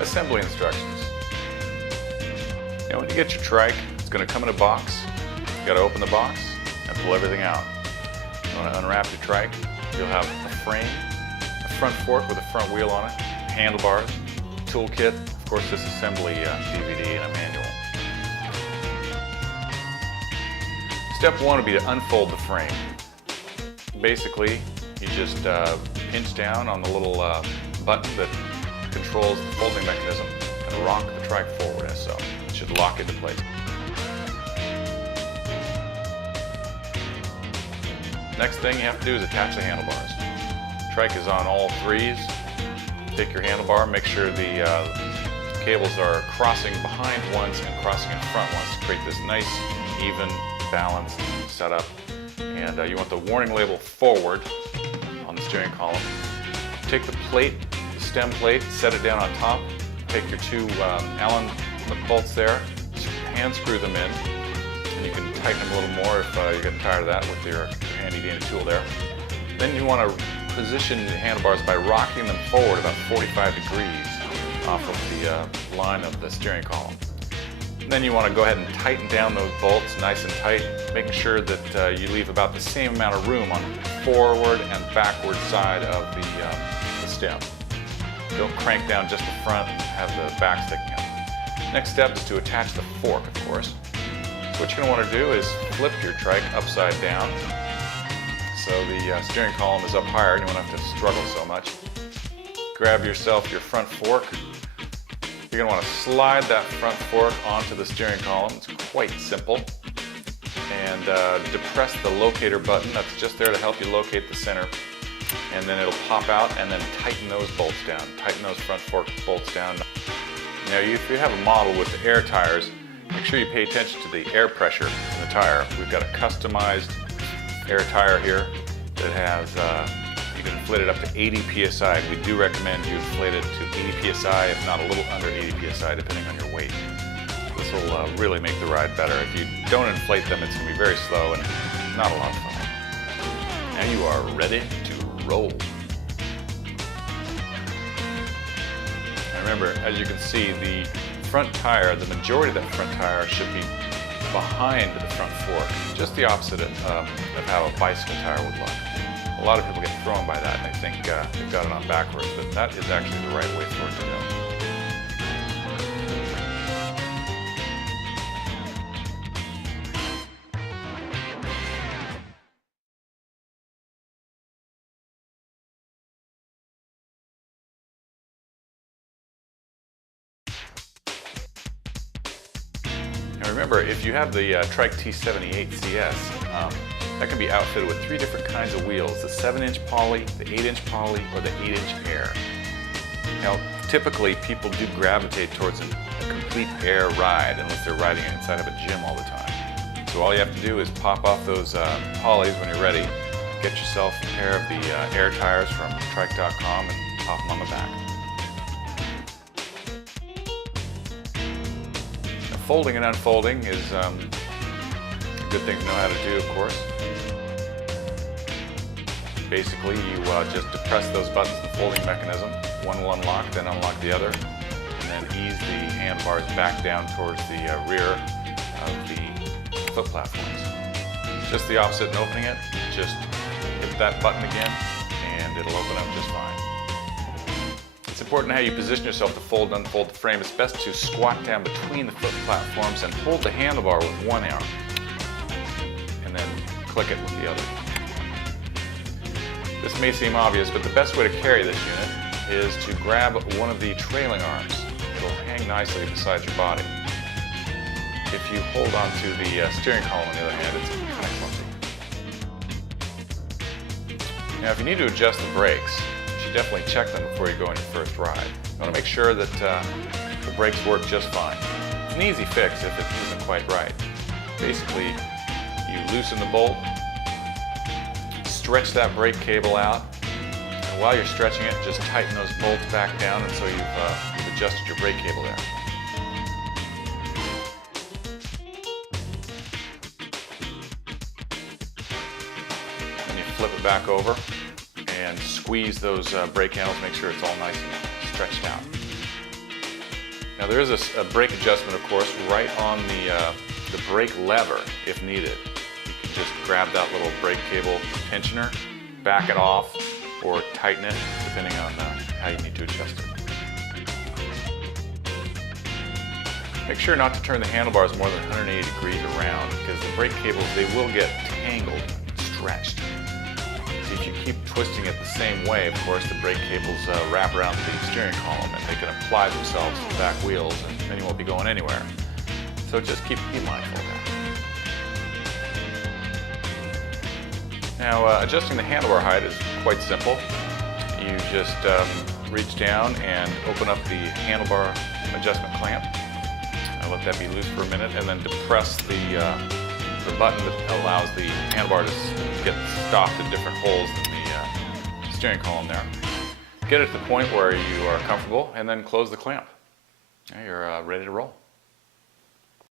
Assembly instructions. When you get your trike, it's going to come in a box. You got to open the box and pull everything out. You want to unwrap your trike. You'll have a frame, a front fork with a front wheel on it, handlebars, toolkit, of course this assembly DVD and a manual. Step one would be to unfold the frame. Basically, you just pinch down on the little button that controls the folding mechanism and rock the trike forward as so. It should lock into place. Next thing you have to do is attach the handlebars. Trike is on all threes. Take your handlebar, make sure the cables are crossing behind ones and crossing in front ones to create this nice, even, balanced setup. And you want the warning label forward on the steering column. Take the plate, the stem plate, set it down on top. Take your two Allen bolts there, hand screw them in, and you can tighten them a little more if you get tired of that with your handy dandy tool there. Then you want to position the handlebars by rocking them forward about 45 degrees off of the line of the steering column. And then you want to go ahead and tighten down those bolts nice and tight, making sure that you leave about the same amount of room on the forward and backward side of the stem. Don't crank down just the front and have the back sticking out. Next step is to attach the fork, of course. So what you're going to want to do is flip your trike upside down so the steering column is up higher and you won't have to struggle so much. Grab yourself your front fork. You're going to want to slide that front fork onto the steering column. It's quite simple. And depress the locator button. That's just there to help you locate the center. And then it'll pop out and then tighten those bolts down. Tighten those front fork bolts down. Now if you have a model with the air tires, make sure you pay attention to the air pressure in the tire. We've got a customized air tire here that has, you can inflate it up to 80 psi. We do recommend you inflate it to 80 psi, if not a little under 80 psi, depending on your weight. This will really make the ride better. If you don't inflate them, it's going to be very slow and not a lot of fun. Now you are ready to roll. And remember, as you can see, the front tire, the majority of that front tire should be behind the front fork, just the opposite of how a bicycle tire would look. A lot of people get thrown by that and they think they've got it on backwards, but that is actually the right way for it to go. Now remember, if you have the Trike T78 CS, that can be outfitted with 3 different kinds of wheels, the 7-inch poly, the 8-inch poly, or the 8-inch air. Now, typically people do gravitate towards a complete air ride unless they're riding it inside of a gym all the time. So all you have to do is pop off those polys when you're ready, get yourself a pair of the air tires from Trike.com and pop them on the back. Now, folding and unfolding is a good thing to know how to do, of course. Basically, you just depress those buttons in the folding mechanism. One will unlock, then unlock the other, and then ease the handlebars back down towards the rear of the foot platforms. Just the opposite in opening it. Just hit that button again, and it'll open up just fine. It's important how you position yourself to fold and unfold the frame. It's best to squat down between the foot platforms and hold the handlebar with one arm, and then click it with the other. This may seem obvious, but the best way to carry this unit is to grab one of the trailing arms. It'll hang nicely beside your body. If you hold onto the steering column on the other hand, it's kind of clumsy. Now if you need to adjust the brakes, you should definitely check them before you go on your first ride. You want to make sure that the brakes work just fine. It's an easy fix if it isn't quite right. Basically, you loosen the bolt, stretch that brake cable out, and while you're stretching it, just tighten those bolts back down until you've adjusted your brake cable there. Then you flip it back over and squeeze those brake handles, make sure it's all nice and stretched out. Now there is a brake adjustment, of course, right on the brake lever if needed. You can just grab that little brake cable tensioner, back it off, or tighten it, depending on how you need to adjust it. Make sure not to turn the handlebars more than 180 degrees around, because the brake cables, they will get tangled, stretched. So if you keep twisting it the same way, of course, the brake cables wrap around the steering column and they can apply themselves to the back wheels, and then you won't be going anywhere. So just be mindful of that. Now, adjusting the handlebar height is quite simple. You just reach down and open up the handlebar adjustment clamp. Let that be loose for a minute, and then depress the button that allows the handlebar to get stopped in different holes in the steering column there. Get it to the point where you are comfortable, and then close the clamp. Now you're ready to roll.